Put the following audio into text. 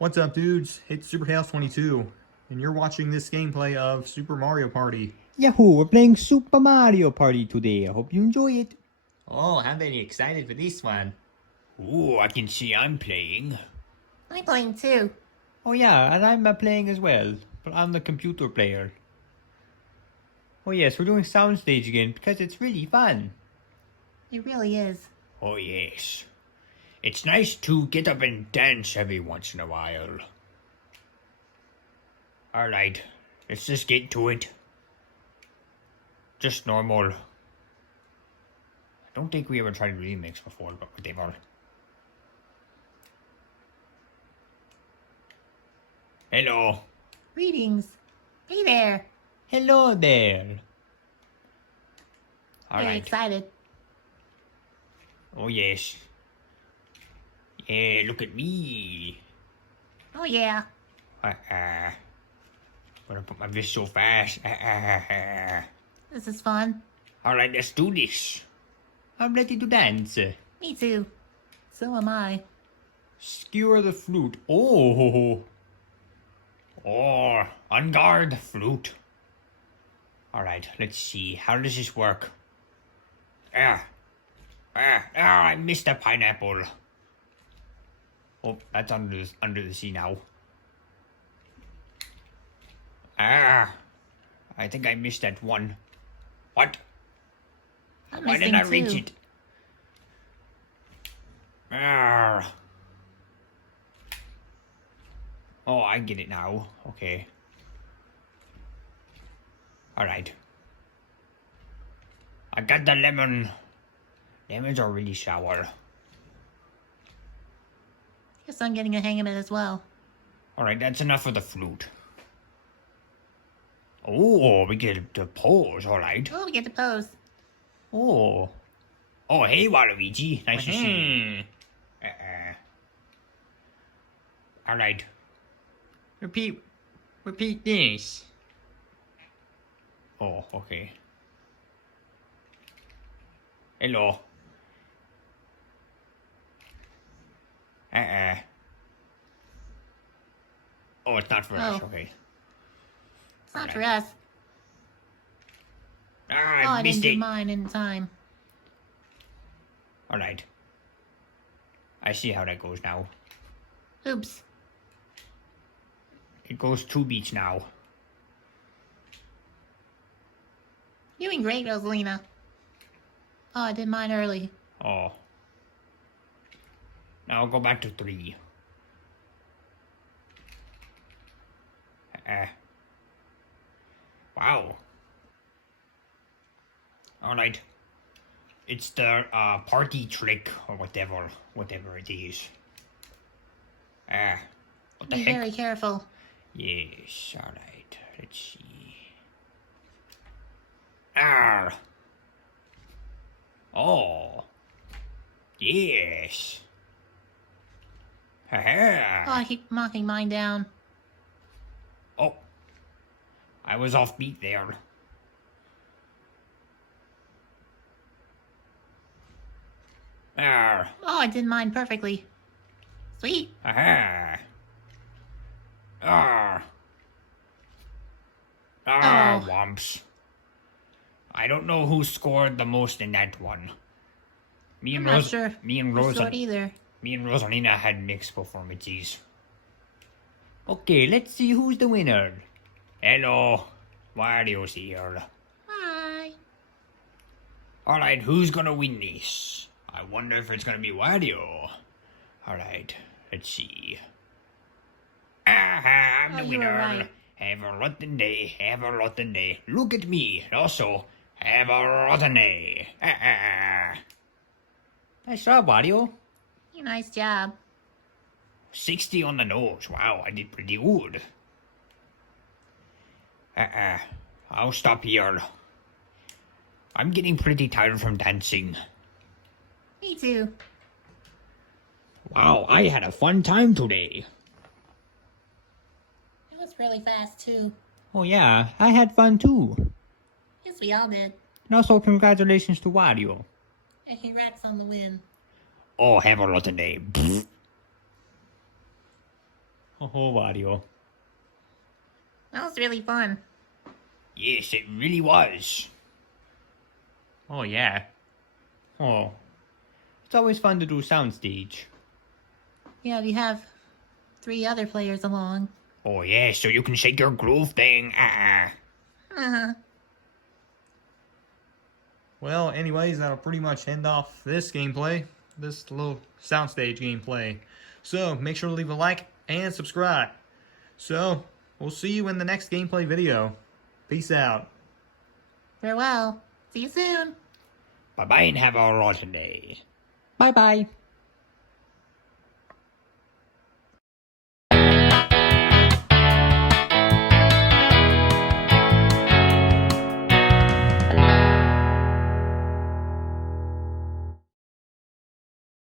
What's up, dudes? It's SuperChaos22, and you're watching this gameplay of Super Mario Party. Yahoo! We're playing Super Mario Party today. I hope you enjoy it. Oh, I'm very excited for this one. Oh, I can see I'm playing. I'm playing too. Oh yeah, and I'm playing as well, but I'm the computer player. Oh yes, we're doing Soundstage again because it's really fun. It really is. Oh yes. It's nice to get up and dance every once in a while. Alright, let's just get to it. Just normal. I don't think we ever tried remix before, but whatever. Hello. Greetings. Hey there. Hello there. Very Alright. excited. Oh yes. Yeah, look at me. Oh yeah. Gonna put my wrist so fast. This is fun. Alright, let's do this. I'm ready to dance. Me too. So am I. Skewer the flute. Oh. Oh, on guard, flute. Alright, let's see. How does this work? I missed a pineapple. Oh, that's under the sea now. I think I missed that one. What? I'm Why missing didn't I too. reach it? Oh, I get it now. Okay. Alright. I got the lemon. Lemons are really sour. Guess I'm getting a hang of it as well. Alright, that's enough of the flute. Oh, we get the pose, alright. Oh, we get to pose. Oh. Oh, hey, Waluigi. Nice to see you. Alright. Repeat this. Oh, okay. Hello. Oh, it's not for us, Oh. okay. It's not Alright. for us. I Oh, I didn't missed do it. mine in time. Alright. I see how that goes now. Oops. It goes 2 beats now. Doing great, Rosalina. Oh, I did mine early. Oh. Now I'll go back to 3. Wow. Alright. It's the party trick or whatever it is. What the Be heck? very careful. Yes, alright. Let's see. Oh. Yes. Oh, I keep knocking mine down. Oh. I was off beat there. Oh, I did mine perfectly. Sweet. Whomps. I don't know who scored the most in that one. Me I'm and not sure. Me and who scored either. Me and Rosalina had mixed performances. Okay, let's see who's the winner. Hello, Wario's here. Hi. Alright, who's gonna win this? I wonder if it's gonna be Wario. Alright, let's see. I'm the Oh, you were winner. right. Have a rotten day, have a rotten day. Look at me, also. Have a rotten day. Nice job, Wario. Nice job. 60 on the nose. Wow, I did pretty good. I'll stop here. I'm getting pretty tired from dancing. Me too. Wow, I had a fun time today. It was really fast too. Oh yeah, I had fun too. Yes, we all did. And also congratulations to Wario. And congrats on the win. Oh, have a rotten day. Oh, Wario. That was really fun. Yes, it really was. Oh, yeah. Oh, it's always fun to do soundstage. Yeah, we have 3 other players along. Oh, yeah, so you can shake your groove thing. Uh-huh. Well, anyways, that'll pretty much end off this gameplay, this little soundstage gameplay. So, make sure to leave a like and subscribe. So, we'll see you in the next gameplay video. Peace out. Farewell. See you soon. Bye-bye and have a rotten day. Bye-bye.